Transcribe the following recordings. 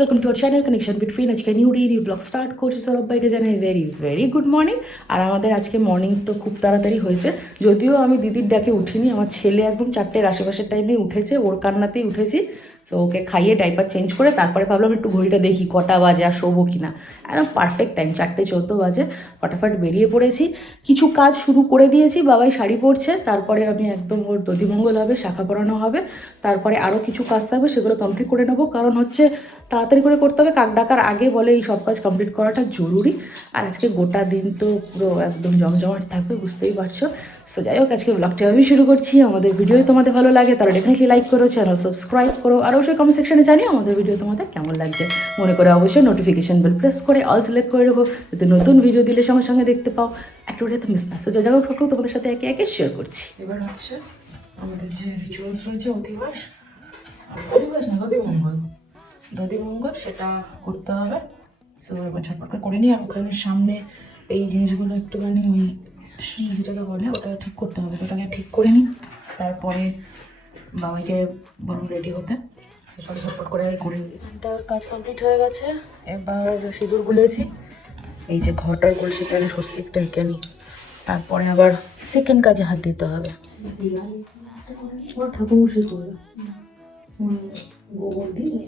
Hour channel connection between আজকে new day new blog start করছি সৌরভভাইকে জানাই। ভেরি ভেরি গুড মর্নিং আর আমাদের আজকে মর্নিং তো খুব তাড়াতাড়ি হয়েছে। যদিও আমি দিদির ডাকে উঠিনি, আমার ছেলে একদম চারটের আশেপাশের টাইমে উঠেছে, ওর কান্নাতেই উঠেছি। সো ওকে খাইয়ে ডাইপার চেঞ্জ করে তারপরে ভাবলাম একটু ঘড়িটা দেখি কটা বাজে আর শোবো কি না একদম পারফেক্ট টাইম চারটে চোদ্দ বাজে। ফটাফট বেরিয়ে পড়েছি। কিছু কাজ শুরু করে দিয়েছি, বাবাই শাড়ি পরছে, তারপরে আমি একদম ওর দধিমঙ্গল হবে, শাখা করানো হবে। তারপরে আরও কিছু কাজ থাকবে, সেগুলো কমপ্লিট করে নেব। কারণ হচ্ছে তাড়াতাড়ি করে করতে হবে, কাক ডাকার আগে বলে এই সব কাজ কমপ্লিট করাটা জরুরি। আর আজকে গোটা দিন তো পুরো একদম জমজমাট থাকবে, বুঝতেই পারছ। সো যাই হোক আজকে ব্লগটা আমি শুরু করছি। আমাদের ভিডিও তোমাদের ভালো লাগে, তাহলে ডেফিনেটলি লাইক করো চ্যানেল সাবস্ক্রাইব করো, আর অবশ্যই কমেন্ট সেকশনে জানিও আমাদের ভিডিও তোমাদের কেমন লাগছে। মনে করে অবশ্যই নোটিফিকেশন বেল প্রেস করে অল সিলেক্ট করে রাখো, যাতে নতুন ভিডিও দিলে সঙ্গে সঙ্গে দেখতে পাও। একটু তো মিস না। সো যা যাব ঠাকুর তোমাদের সাথে একে একে শেয়ার করছি। এবার হচ্ছে আমাদের যে রিচুয়ালস রয়েছে, অধিবাস। অধিবাস না, দধিমঙ্গল। দধিমঙ্গল সেটা করতে হবে। সো এবার করে নিই, আর ওখানে সামনে এই জিনিসগুলো একটুখানি ওই শ্রী যেটাকে বলে ওটা ঠিক করতে হবে। ওটাকে ঠিক করে নিই। তারপরে বাবাইকে বলুন রেডি হতে। সব ঝটপট করে করে এখানটার কাজ কমপ্লিট হয়ে গেছে। এবার সিঁদুর গুলেছি। এই যে ঘরটার কলসি তাহলে স্বস্তিকটা এঁকে নিই। তারপরে আবার সেকেন্ড কাজে হাত দিতে হবে। ওর ঠাকুর বসে করবে গোবর দিয়ে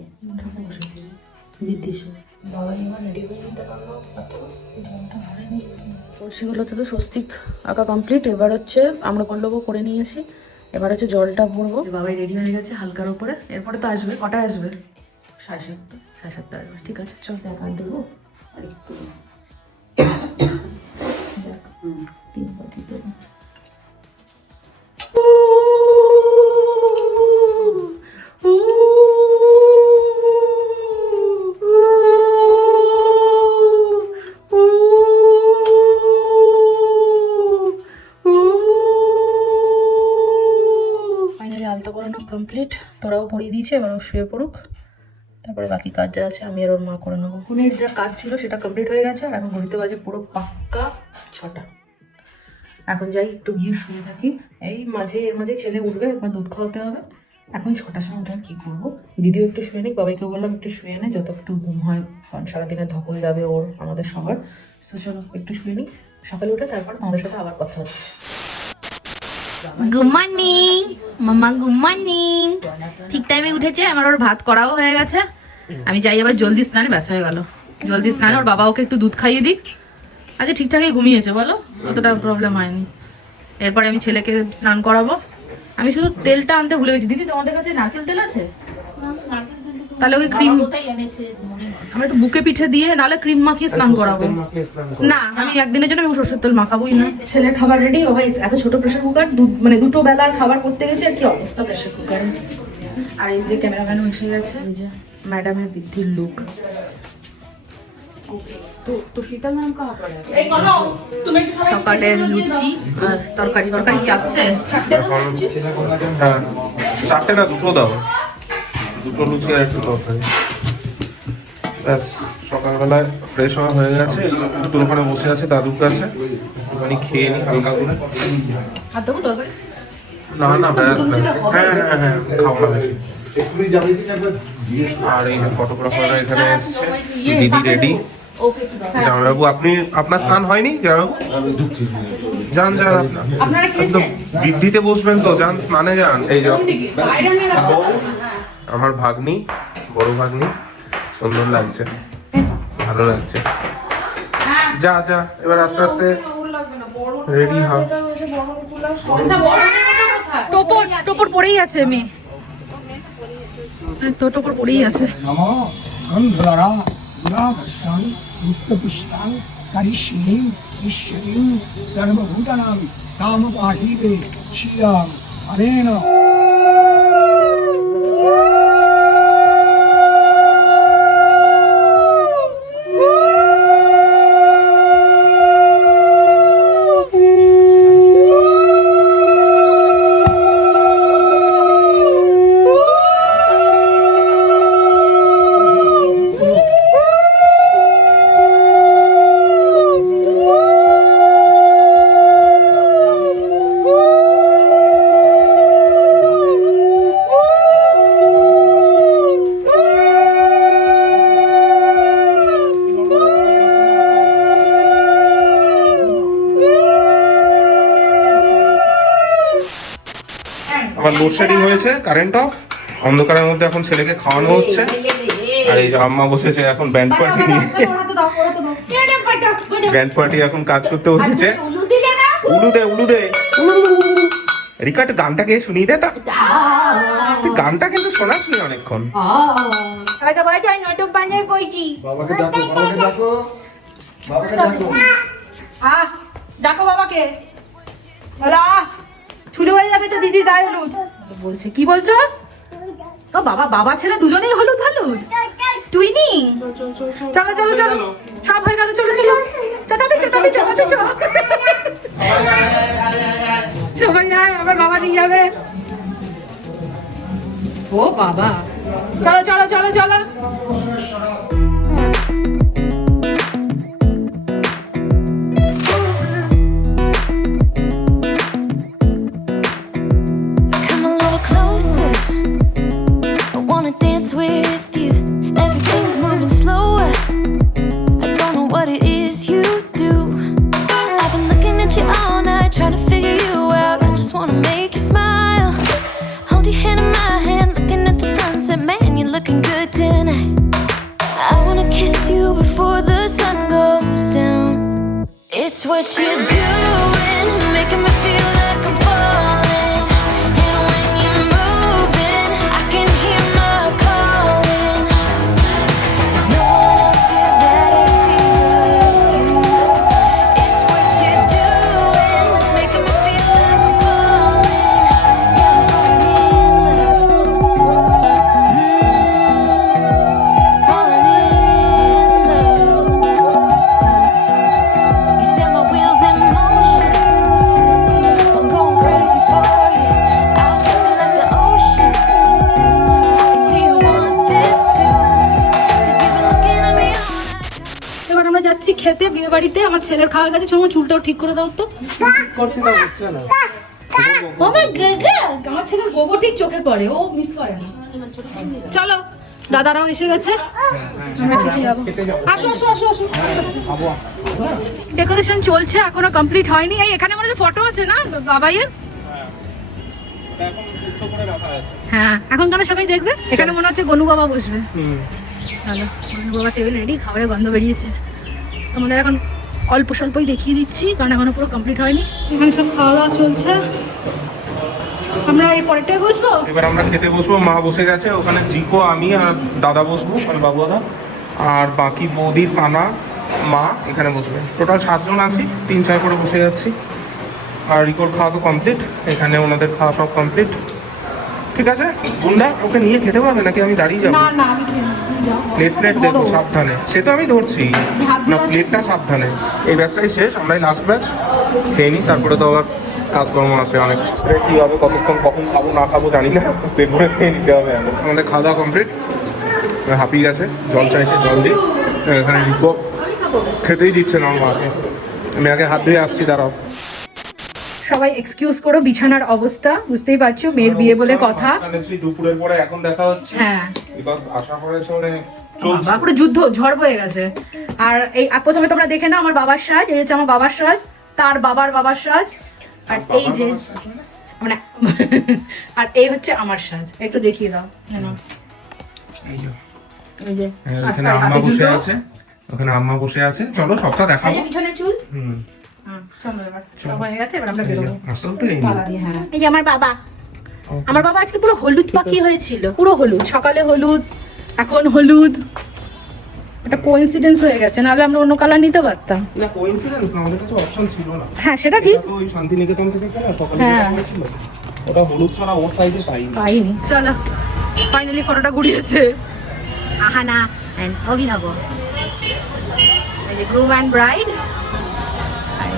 ঠাকুর বসে করবে। কলসিগুলোতে তো স্বস্তিক আঁকা কমপ্লিট এবার হচ্ছে আমরা পল্লবও করে নিয়েছি। এবার হচ্ছে জলটা ভরবো। বাবাই রেডি হয়ে গেছে হালকার উপরে। এরপরে তো আসবে। কটায় আসবে? সাড়ে সাতটা। সাড়ে সাতটা আসবে। ঠিক আছে চল। দেখা দেবো। আর একটু। তিন বাটি দেবো কমপ্লিট তোরাও পরিয়ে দিয়েছে, এবার ও শুয়ে পড়ুক। তারপরে বাকি কাজ যা আছে, আমি আর ওর মা করে নেব। ফোনের যা কাজ ছিল, সেটা কমপ্লিট হয়ে গেছে, আর এখন ঘড়িতে বাজে পুরো পাক্কা ছটা। এখন যাই, একটু গিয়ে শুয়ে থাকি। এই মাঝে, এর মাঝে ছেলে উঠবে, একবার দুধ খাওয়াতে হবে। এখন ছটার সময় আর কী করব? দিদিও একটু শুয়ে নিক বাবাইকে বললাম একটু শুয়ে নে যত একটু ঘুম হয়, কারণ সারাদিনে ধকল যাবে ওর, আমাদের সবার। সো চলো, একটু শুয়ে নিই। সকালে উঠে তারপর তোমাদের সাথে আবার কথা হচ্ছে। গুড মর্নিং মামা গুড মর্নিং ঠিক টাইমে উঠেছে আমার ওর ভাত করাও হয়ে গেছে। আমি যাই আবার জলদি স্নানে ব্যাস হয়ে গেল। জলদি স্নান ওর বাবা ওকে একটু দুধ খাইয়ে দিক। আচ্ছা ঠিকঠাকই ঘুমিয়েছে বলো? অতটা প্রবলেম হয়নি। এরপরে আমি ছেলেকে স্নান করাবো। আমি শুধু তেলটা আনতে ভুলে গেছি। দিদি তোমাদের কাছে নারকেল তেল আছে? তাহলে ওকে ক্রিম আমি একটু বুকে পিঠে দিয়ে নালে ক্রিম মাখিয়ে স্নান করাবো। না আমি একদিনের জন্য আমি সরষের তেল মাখাবোই না। ছেলের খাবার রেডি ও ভাই এত ছোট প্রেশার কুকার মানে দুটো বেলার খাবার করতে গেছে আর কি অবস্থা প্রেশার কুকারে আর এই যে ক্যামেরাম্যান এসে গেছে এই যে ম্যাডামের বৃদ্ধির লুক সকালের লুচি আর তরকারি তরকারি কি আসছে হ্যাঁ চারটে না দুটো দাও। দুটো লুচি আর একটু তরকারি। ব্যাস সকালবেলায় ফ্রেশ হওয়া হয়ে গেছে। এই একটু ওখানে বসে আছে দাদুর কাছে একটুখানি খেয়ে নি হালকা করে। না না ব্যাস ব্যাস। হ্যাঁ হ্যাঁ হ্যাঁ খাব না বেশি। আর এই যে ফটোগ্রাফাররা এখানে এসছে। দিদি রেডি। জামাইবাবু আপনি আপনার স্নান হয়নি? জামাইবাবু? যান যান আপনার বৃদ্ধিতে বসবেন তো যান স্নানে যান। এই যে আমার ভাগ্নি বড় ভাগ্নি। সুন্দর লাগছে। ভালো লাগছে। যা যা এবার আস্তে আস্তে রেডি হ। টোপর টোপর পড়েই আছে মেয়ে। তো টোপর পড়েই আছে। নমো লোডশেডিং হয়েছে কারেন্ট অফ অন্ধকারের মধ্যে এখন ছেলেকে খাওয়ানো হচ্ছে। আর এই যে আম্মা বসেছে এখন ব্যান্ড পার্টি নিয়ে। ব্যান্ড পার্টি এখন কাজ করতে বসেছে উলু দে উলু দে। রিকা একটু গানটা কে শুনিয়ে দে তা। গানটা কিন্তু শোনাস নি অনেকক্ষণ পড়ছি বাবাকে ডাকো বাবাকে ডাকো। বাবাকে ডাকো। আহ ডাকো বাবাকে। বলো আহ ছুলে হয়ে যাবে তো দিদি গায়ে হলুদ। বলছে, কি বলছো? ও বাবা বাবা ছেলে দুজনেই হলুদ হলুদ? টুইনিং? চলো চলো চলো। সব হয়ে গেল, চলো চলো। চাতাতে চাতাতে চাতাতে চলো সবাই যায় আমার বাবা নিয়ে যাবে। ও বাবা। চলো চলো চলো চলো। With বাড়িতে আমার ছেলের খাওয়া গেছে সময় চুলটাও ঠিক করে দাও তো। গড আমার ছেলের গোগো ঠিক চোখে পড়ে ও মিস করে না। চলো দাদারাও এসে গেছে। আসো আসো আসো আসো। ডেকোরেশন চলছে এখনও কমপ্লিট হয়নি। এই এখানে মনে ফটো আছে না বাবাইয়ের? হ্যাঁ এখন কেন সবাই দেখবে। এখানে মনে হচ্ছে গনু বাবা বসবে। চলো গনু বাবা টেবিল রেডি খাবারের গন্ধ বেরিয়েছে। তোমাদের এখন অল্প স্বল্পই দেখিয়ে দিচ্ছি কারণ এখনও পুরো কমপ্লিট হয়নি। এখানে সব খাওয়া দাওয়া চলছে। আমরা এই পরেরটাই বসবো? এবার আমরা খেতে বসবো মা বসে গেছে ওখানে জিকো আমি আর দাদা বসবো মানে বাবু দাদা আর বাকি বৌদি সানা মা এখানে বসবে। টোটাল সাতজন আছি তিন চার করে বসে যাচ্ছি। আর রিকোর খাওয়া তো কমপ্লিট এখানে ওনাদের খাওয়া সব কমপ্লিট ঠিক আছে? গুন্ডা ওকে নিয়ে খেতে পারবে নাকি? আমি দাঁড়িয়ে যাব। না না আমি প্লেট প্লেট দেখো সাবধানে। সে তো আমি ধরছি। না প্লেটটা সাবধানে। এই ব্যাচটাই শেষ আমরাই লাস্ট ব্যাচ খেয়ে নিই তারপরে তো আবার কাজকর্ম আছে অনেক। কি হবে কতক্ষণ কখন খাব না খাব জানি না। পেট ভরে খেয়ে নিতে হবে এখন। আমাদের খাওয়া দাওয়া কমপ্লিট হাঁপিয়ে গেছে জল চাইছে জল দিই। এখানে রিকো খেতেই দিচ্ছে না আমার মাকে। আমি আগে হাত ধুয়ে আসছি দাঁড়াও। সবাই এক্সকিউজ করো বিছানার অবস্থা বুঝতেই পারছ মেয়ের বিয়ে বলে কথা। দুপুরের পরে এখন দেখা হচ্ছে। হ্যাঁ। আশা মানে চলছে। বাবা পুরো যুদ্ধ ঝড় বয়ে গেছে। আর এই প্রথমে তোমরা দেখে নাও আমার বাবার সাজ এই হচ্ছে আমার বাবার সাজ তার বাবার বাবার সাজ আর এই যে মানে? আর এই হচ্ছে আমার সাজ একটু দেখিয়ে দাও এই যে। হ্যাঁ, আম্মা বসে আছে। ওখানে আম্মা বসে আছে। চলো সবটা দেখাবো। পিছনে চুল। হুম, চলো এবার। সব হয়ে গেছে এবার আমরা বেরোবো। আসল তো এই নিয়ে। তালা দিয়ে, হ্যাঁ। এই যে আমার বাবা। আমার বাবা আজকে পুরো হলুদ পাখি হয়েছিল। পুরো হলুদ। সকালে হলুদ এখন হলুদ। এটা কোইন্সিডেন্স হয়ে গেছে নাহলে আমরা অন্য কালার নিতে পারতাম। না কোইন্সিডেন্স না আমাদের কাছে অপশন ছিল না। হ্যাঁ সেটা ঠিক। ওই শান্তিনিকেতন থেকে কেনা সকালে হ্যাঁ। করেছিল, ওটা হলুদ ছাড়া ওর সাইজে পাইনি। পাইনি। চলো ফাইনালি ফটোটা ঘুরিয়েছে। আহানা অ্যান্ড অভিনব। এই যে গ্রুম অ্যান্ড ব্রাইড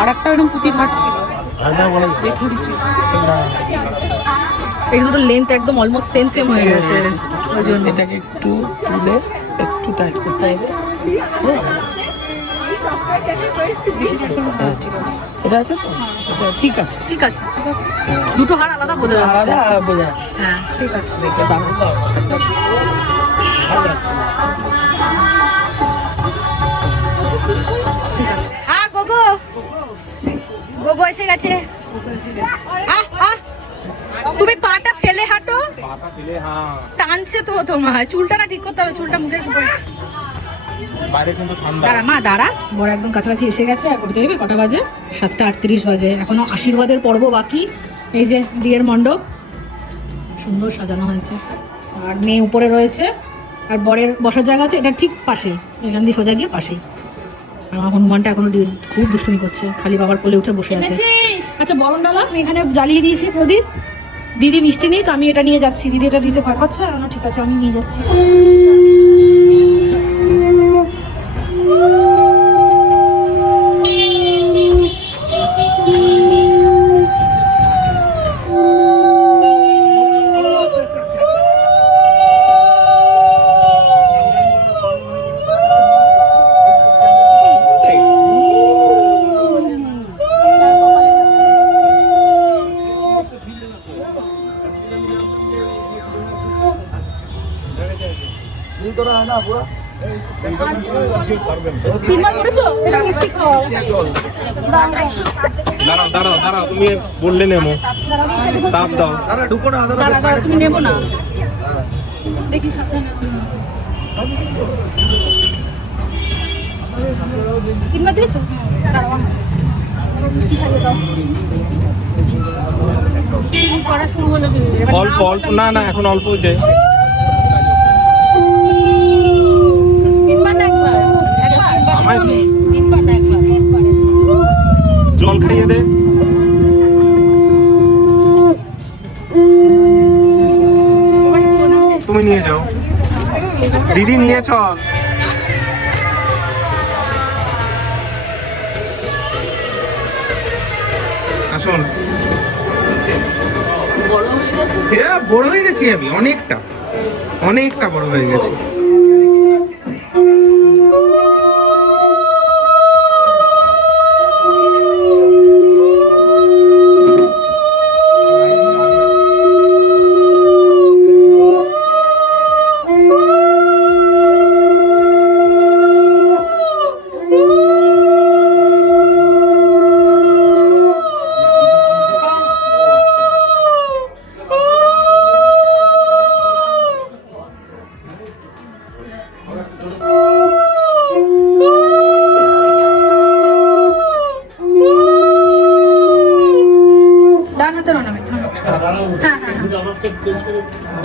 আর একটা এরকম পুঁতি ফাটছিল এই দুটো লেন্থ একদম অলমোস্ট সেম সেম হয়ে গেছে ওই জন্য। এটাকে একটু তুলে একটু টাইট করতে হবে। হ্যাঁ, ঠিক আছে। এটা আছে তো? এটা ঠিক আছে। ঠিক আছে। দুটো হার আলাদা বোঝা আলাদা যাচ্ছে। আর বোঝা যাচ্ছে। হ্যাঁ ঠিক আছে। দেখে গোগো এসে গেছে। তুমি পাটা ফেলে হাঁটো। টানছে তো তোমার। চুলটা না ঠিক করতে হবে চুলটা মুখের উপর। বাইরে কিন্তু ঠান্ডা। দাঁড়া মা দাঁড়া। বড় একদম কাছাকাছি এসে গেছে আর করতে কটা বাজে? সাতটা আটত্রিশ বাজে। এখনও আশীর্বাদের পর্ব বাকি। এই যে বিয়ের মণ্ডপ সুন্দর সাজানো হয়েছে। আর মেয়ে উপরে রয়েছে। আর বরের বসার জায়গা আছে এটা ঠিক পাশেই। এখান দিয়ে সোজা গিয়ে পাশেই। আমার হনুমানটা এখনও খুব দুষ্টুমি করছে। খালি বাবার কোলে উঠে বসে আছে। আচ্ছা বরণ ডালা আমি এখানে জ্বালিয়ে দিয়েছি প্রদীপ। দিদি মিষ্টি নেই তো আমি এটা নিয়ে যাচ্ছি। দিদি এটা দিতে ভয় পাচ্ছে ঠিক আছে আমি নিয়ে যাচ্ছি। দাঁড়াও দাঁড়াও দাঁড়াও তুমি বললে নেমো। তাপ দাও। তুমি নেব না। দেখি সাবধানে। তিনবার দিয়েছ? দাঁড়াও মিষ্টি খাইয়ে দাও। করা শুরু হলো কিন্তু। এবার অল্প অল্প না না এখন অল্প দে তুমি নিয়ে যাও। দিদি নিয়ে চল আসুন হ্যাঁ বড় হয়ে গেছি আমি অনেকটা। অনেকটা বড় হয়ে গেছি।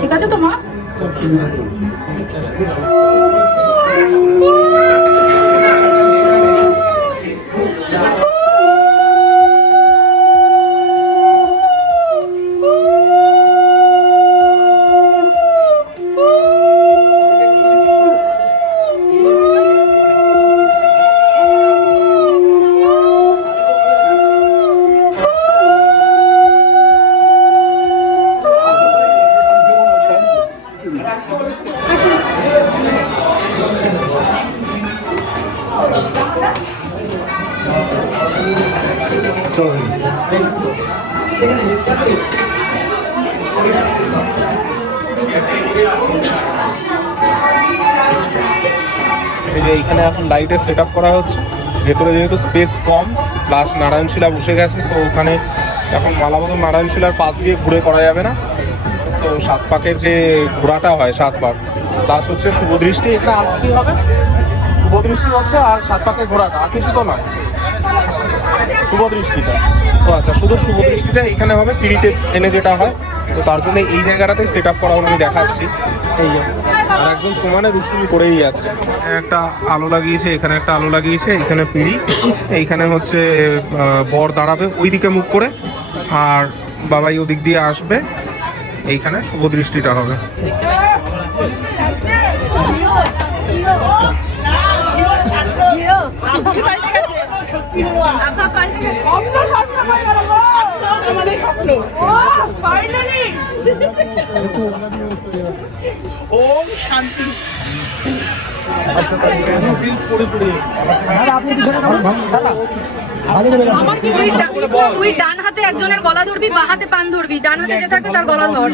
ঠিক আছে তো মা? যে এখানে এখন লাইটের সেট করা হচ্ছে। ভেতরে যেহেতু স্পেস কম প্লাস নারায়ণশিলা বসে গেছে সো ওখানে এখন মালাবদল নারায়ণশিলার পাশ দিয়ে ঘুরে করা যাবে না। তো সাত পাকের যে ঘোরাটা হয়, সাত পাক। প্লাস হচ্ছে শুভদৃষ্টি এখানে আর কি হবে? শুভদৃষ্টি হচ্ছে আর সাত পাকের ঘোরাটা, আর কিছু তো নয়। শুভদৃষ্টিটা ও আচ্ছা শুধু শুভদৃষ্টিটা এখানে হবে, পিড়িতে এনে যেটা হয়, তো তার জন্য এই জায়গাটাতে সেট আপ করা আমি দেখাচ্ছি। এই আর একজন সমানে দুষ্টুমি করেই যাচ্ছে একটা আলো লাগিয়েছে এখানে একটা আলো লাগিয়েছে এখানে পিড়ি এইখানে হচ্ছে বর দাঁড়াবে ওই দিকে মুখ করে আর বাবাই ওদিক দিয়ে আসবে এইখানে শুভ দৃষ্টিটা হবে সত্যি ওম শান্তি তুই ডান হাতে একজনের গলা ধরবি বা হাতে পান ধরবি। ডান হাতে যে থাকবে তার গলা ধর।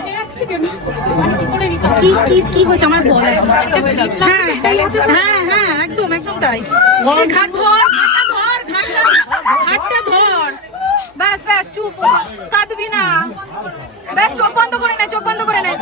কি কি কি হয়েছে? আমার হ্যাঁ হ্যাঁ হ্যাঁ একদম একদম তাই ঘাট ধর ঘাটটা ধর ঘাটটা ধর। ব্যাস ব্যাস চুপ। কাঁদবি না। ব্যাস চোখ বন্ধ করে নে চোখ বন্ধ করে নে।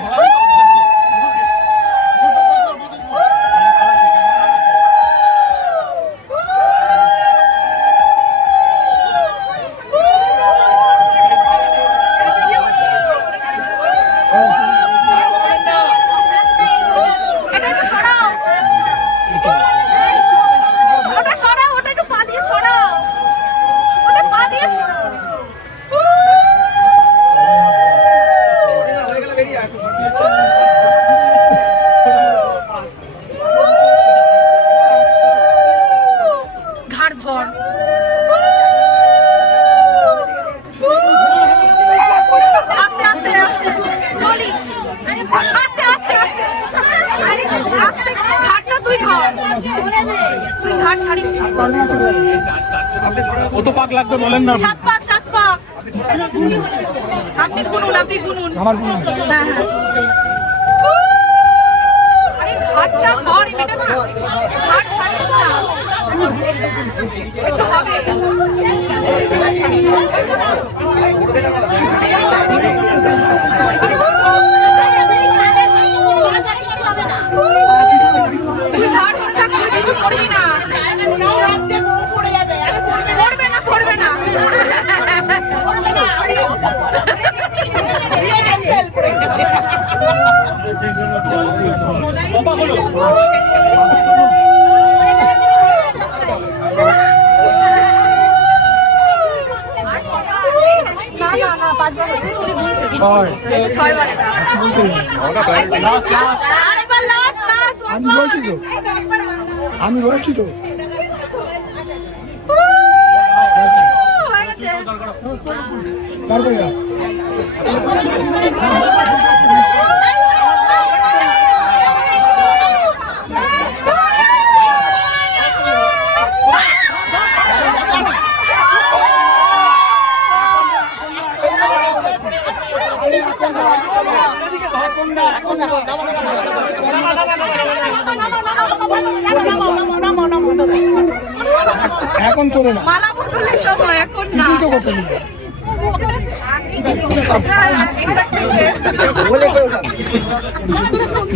এখন করে না। মালা বদলের সময় এখন না। তুই করতে দিবি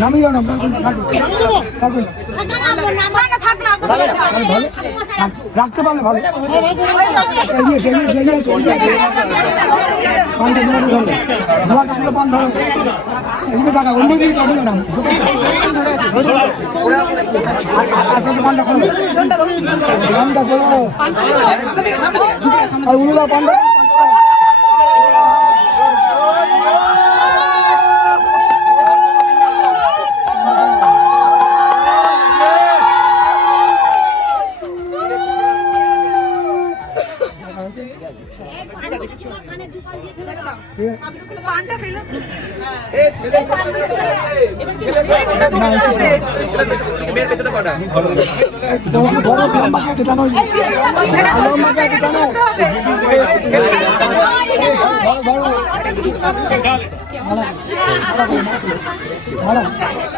নামিও না। থাকবে না। রাখতে পারলে ভালো। এগিয়ে এগিয়ে এগিয়ে ধরো পান ধরো। এদিকে টাকা অন্য দিকে না। আসলে পানটা খোলো পানটা খোলো আর উনুরা পানটা পানটা ফেলে না একটু তোমাকে বড় লম্বা আছে টানো লম্বা আছে টানো ধরো ধরো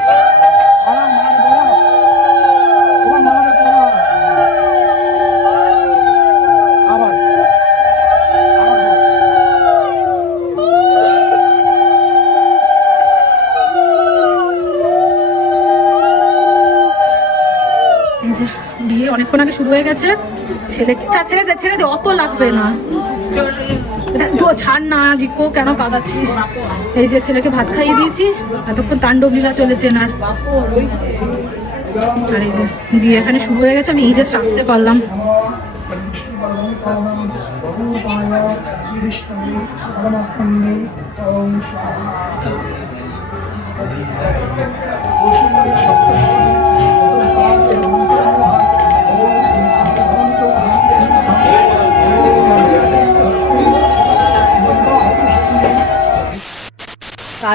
শুরু হয়ে গেছে। ছেলে ছেড়ে দে ছেড়ে দে অত লাগবে না। তো ছাড় না, জিকো, কেন কাঁদাচ্ছিস এই যে ছেলেকে ভাত খাইয়ে দিয়েছি, এতক্ষণ তাণ্ডব লীলা চলেছে না। আর এই যে বিয়ে এখানে শুরু হয়ে গেছে, আমি এই জাস্ট আসতে পারলাম। পরমাত্মনে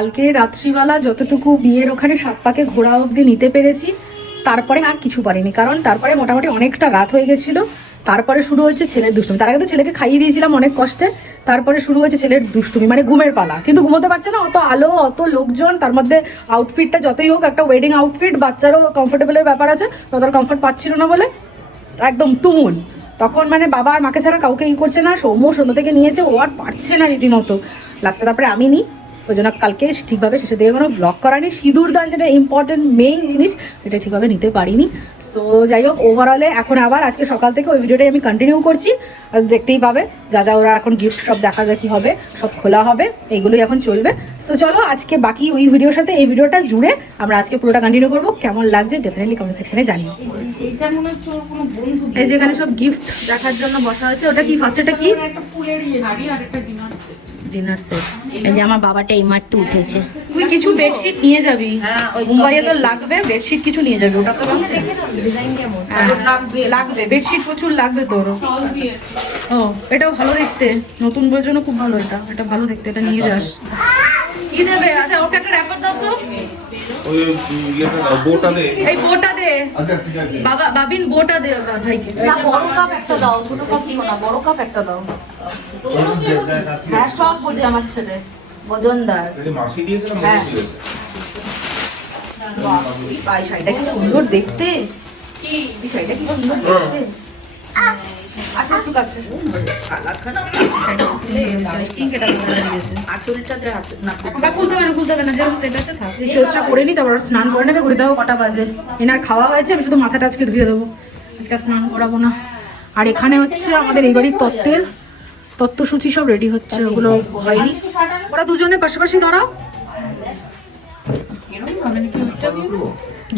কালকে রাত্রিবেলা যতটুকু বিয়ের ওখানে সাত পাকে ঘোরা অবধি নিতে পেরেছি, তারপরে আর কিছু পারিনি, কারণ তারপরে মোটামুটি অনেকটা রাত হয়ে গেছিল। তারপরে শুরু হয়েছে ছেলের দুষ্টুমি। তার আগে তো ছেলেকে খাইয়ে দিয়েছিলাম অনেক কষ্টে, তারপরে শুরু হয়েছে ছেলের দুষ্টুমি মানে ঘুমের পালা। কিন্তু ঘুমোতে পারছে না, অত আলো, অত লোকজন, তার মধ্যে আউটফিটটা যতই হোক, একটা ওয়েডিং আউটফিট বাচ্চারও কমফোর্টেবলের ব্যাপার আছে তত কমফোর্ট পাচ্ছিল না বলে একদম তুমুল। তখন মানে বাবা আর মাকে ছাড়া কাউকে ই করছে না, সৌম্য সন্ধ্যা থেকে নিয়েছে, ও আর পারছে না রীতিমতো। লাস্টে তারপরে আমি নিই ওই জন্য কালকে ঠিকভাবে শেষের দিকে কোনো ব্লগ করানি সিঁদুর দান যেটা ইম্পর্টেন্ট মেইন জিনিস এটা ঠিকভাবে নিতে পারিনি। সো যাই হোক ওভারঅলে এখন আবার আজকে সকাল থেকে ওই ভিডিওটাই আমি কন্টিনিউ করছি। দেখতেই পাবে যা যা ওরা এখন গিফট সব দেখা দেখি হবে সব খোলা হবে এইগুলোই এখন চলবে। সো চলো আজকে বাকি ওই ভিডিওর সাথে এই ভিডিওটা জুড়ে আমরা আজকে পুরোটা কন্টিনিউ করব। কেমন লাগছে ডেফিনেটলি কমেন্ট সেকশনে জানিও। এই যে এখানে সব গিফট দেখার জন্য বসা হয়েছে ওটা কি ফার্স্ট এটা কি? ডিনার সেট এই যে আমার বাবাটা এই মাত্র উঠেছে। তুই কিছু বেডশিট নিয়ে যাবি। মুম্বাইয়ে তো লাগবে বেডশিট কিছু নিয়ে যাবি, ওটা তো লাগবে বেডশিট প্রচুর লাগবে তোর। ও, এটাও ভালো দেখতে। নতুন বইয়ের জন্য খুব ভালো এটা। এটা ভালো দেখতে, এটা নিয়ে যাস। কি দেবে? আচ্ছা ওকে একটা র্যাপার দাও তো। ওই ইয়েটা দাও, বোটা দে। এই বোটা দে। আচ্ছা ঠিক আছে। বাবা বাবিন বোটা দে ভাইকে। না বড় কাপ একটা দাও ছোট কাপ দিও না বড় কাপ একটা দাও। হ্যাঁ সব বোঝে আমার ছেলে। বজনদার মাসি দিয়েছিলাম হ্যাঁ। শাড়িটা কি সুন্দর দেখতে। শাড়িটা কি সুন্দর দেখতে। আচ্ছা একটু কাছে খুলতে হবে না, খুলতে হবে না, যেরকম set আছে থাক। এই ড্রেসটা পরে তারপর স্নান করে নেবে, ঘুরে দেবো কটা বাজে। এনার খাওয়া হয়েছে, আমি শুধু মাথাটা আজকে ধুয়ে দেবো। আজকে স্নান করাবো না। আর এখানে হচ্ছে আমাদের এই বাড়ির তত্ত্বের তত্ত্বসূচি সব রেডি হচ্ছে ওগুলো হয়নি ওরা দুজনে পাশাপাশি দাঁড়াও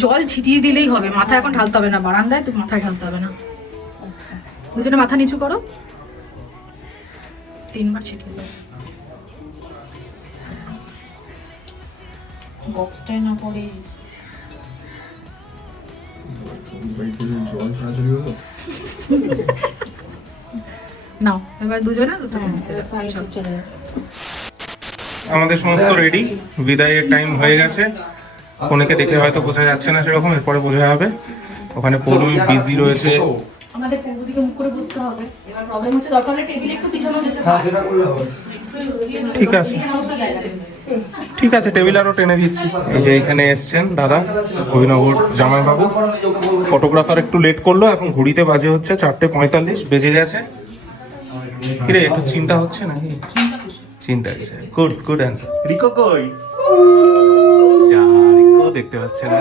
জল ছিটিয়ে দিলেই হবে মাথা এখন ঢালতে হবে না বারান্দায় তো মাথায় ঢালতে হবে না দুজনে মাথা নিচু করো। তিনবার ছিটিয়ে দাও। বক্সটাই না পড়ে। নাও এবার দুজনে দুটো আমাদের সমস্ত রেডি বিদায়ের টাইম হয়ে গেছে। কোনেকে দেখে হয়তো বোঝা যাচ্ছে না সেরকম এরপরে বোঝা যাবে। ওখানে পড়ুই বিজি রয়েছে। আমাদের পূর্ব দিকে মুখ করে বসতে হবে। এবার প্রবলেম হচ্ছে দরকার হলে টেবিলে একটু পিছনেও যেতে হ্যাঁ সেটা করলে হবে। ঠিক আছে। ঠিক আছে টেবিল আরও টেনে দিচ্ছি। এই যে এখানে এসছেন দাদা অভিনবর জামাইবাবু। ফটোগ্রাফার একটু লেট করল এখন ঘড়িতে বাজে হচ্ছে চারটে পঁয়তাল্লিশ বেজে গেছে। কিরে একটু চিন্তা হচ্ছে নাকি? চিন্তা হচ্ছে। গুড গুড অ্যান্সার রিকো কই? যা রিকো দেখতে পাচ্ছেন না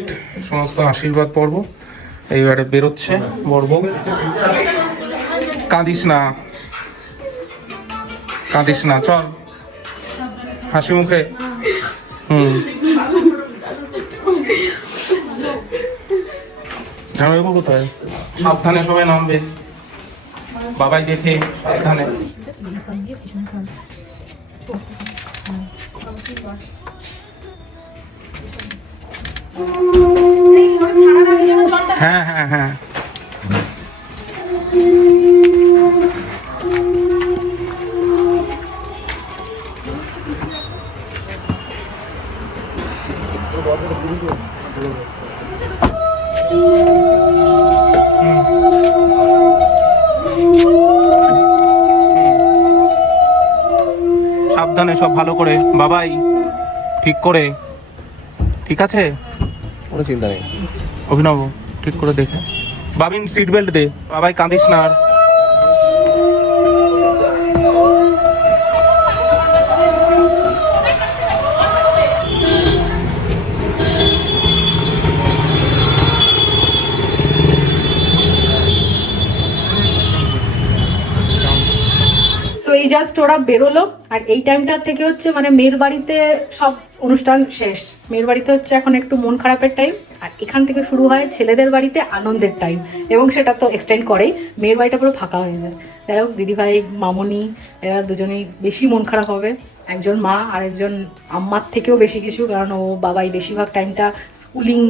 কমপ্লিট সমস্ত আশীর্বাদ পর্ব। এইবারে বেরোচ্ছে বর্ব কাঁদিস না। কাঁদিস না, চল। হাসি মুখে। হুম। জামাইবাবু কোথায়? সাবধানে সবাই নামবে। বাবাই দেখে, সাবধানে। হ্যাঁ হ্যাঁ হ্যাঁ। সাবধানে সব ভালো করে বাবাই ঠিক করে ঠিক আছে? কোনো চিন্তা নেই। অভিনব। ঠিক করে দেখে। বাবিন সিট বেল্ট দে। বাবাই, কাঁদিস না আর। সো এই জাস্ট ওরা বেরোলো, আর এই টাইমটার থেকে হচ্ছে মানে মেয়ের বাড়িতে সব অনুষ্ঠান শেষ। মেয়ের বাড়িতে হচ্ছে এখন একটু মন খারাপের টাইম আর এখান থেকে শুরু হয় ছেলেদের বাড়িতে আনন্দের টাইম এবং সেটা তো এক্সটেন্ড করেই। মেয়ের বাড়িটা পুরো ফাঁকা হয়ে যায়। যাই হোক, দিদিভাই, মামনি, এরা দুজনেই বেশি মন খারাপ হবে। একজন মা আর একজন আম্মার থেকেও বেশি কিছু, কারণ ও বাবাই বেশিরভাগ টাইমটা স্কুলিং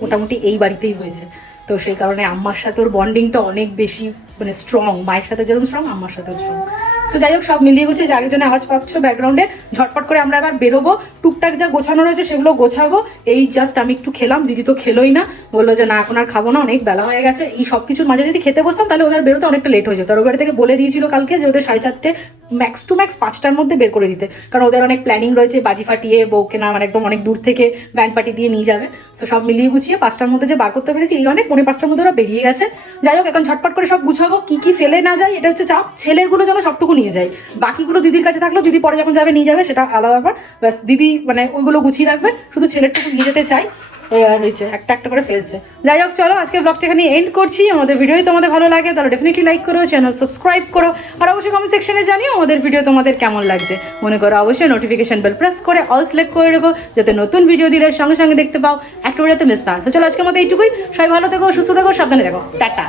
মোটামুটি এই বাড়িতেই হয়েছে। তো সেই কারণে আম্মার সাথে ওর বন্ডিংটা অনেক বেশি মানে স্ট্রং মায়ের সাথে যেরকম স্ট্রং আম্মার সাথে স্ট্রং সো যাই হোক, সব মিলিয়ে গুছিয়ে যার জন্য আওয়াজ পাচ্ছ ব্যাকগ্রাউন্ডে ঝটপট করে আমরা এবার বেরোবো। টুকটাক যা গোছানো রয়েছে সেগুলো গোছাবো। এই জাস্ট আমি একটু খেলাম, দিদি তো খেলোই না। বলল যে, না, এখন আর খাব না, অনেক বেলা হয়ে গেছে। এই সব কিছুর মাঝে যদি খেতে বসতাম, তাহলে ওদের বেরোতে অনেকটা লেট হয়ে যেত। আর ও বাড়ি থেকে বলে দিয়েছিল কালকে যে, ওদের সাড়ে চারটে ম্যাক্স টু ম্যাক্স পাঁচটার মধ্যে বের করে দিতে। কারণ ওদের অনেক প্ল্যানিং রয়েছে, বাজি ফাটিয়ে, বউকে না মানে একদম অনেক দূর থেকে ব্যান্ড পার্টি দিয়ে নিয়ে যাবে। তো সব মিলিয়ে গুছিয়ে পাঁচটার মধ্যে যে বার করতে পেরেছি, এই অনেক, পৌনে পাঁচটার মধ্যে ওরা বেরিয়ে গেছে। যাই হোক, এখন ঝটপট করে সব গুছাবো। কি কি ফেলে না যায়, এটা হচ্ছে চাপ। ছেলেরগুলো যেন সবটুকু নিয়ে যায় বাকিগুলো দিদির কাছে থাকল দিদি পরে যখন যাবে নিয়ে যাবে, সেটা আলাদা ব্যাপার। ব্যাস, দিদি মানে ওইগুলো গুছিয়ে রাখবে। শুধু ছেলেরটুকু নিয়ে যেতে চাই। হয়েছে একটা একটা করে ফেলছে। যাই হোক, চলো আজকে ব্লগটা এখানে এন্ড করছি। আমাদের ভিডিও তোমাদের ভালো লাগে, তাহলে ডেফিনেটলি লাইক করো চ্যানেল সাবস্ক্রাইব করো। আর অবশ্যই কমেন্ট সেকশনে জানিও আমাদের ভিডিও তোমাদের কেমন লাগছে। মনে করো অবশ্যই নোটিফিকেশন বেল প্রেস করে অল সিলেক্ট করে রেখো, যাতে নতুন ভিডিও দিলে সঙ্গে সঙ্গে দেখতে পাও। একটা মিস না চলো আজকে আমাদের এইটুকুই। সবাই ভালো থেকো, সুস্থ থেকো, সাবধানে দেখো টাটা।